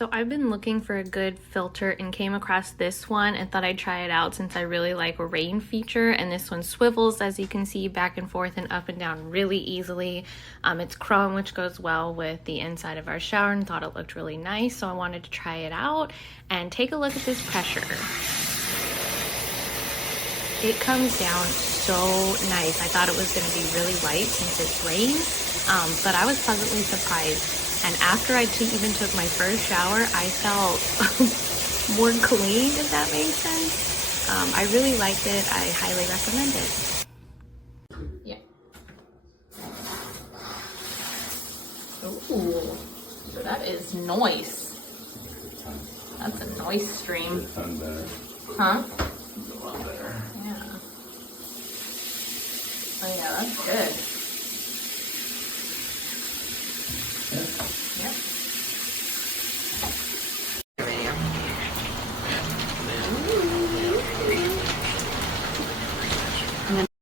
So I've been looking for a good filter and came across this one and thought I'd try it out since I really like a rain feature, and this one swivels, as you can see, back and forth and up and down really easily. It's chrome, which goes well with the inside of our shower, and thought it looked really nice, so I wanted to try it out and take a look at this pressure. It comes down so nice. I thought it was going to be really light since it's rain, but I was pleasantly surprised. And after I even took my first shower, I felt more clean, if that makes sense. I really liked it. I highly recommend it. Yeah. Ooh, so that is noise. That's a noise stream. Huh? Yeah. Oh yeah, that's good.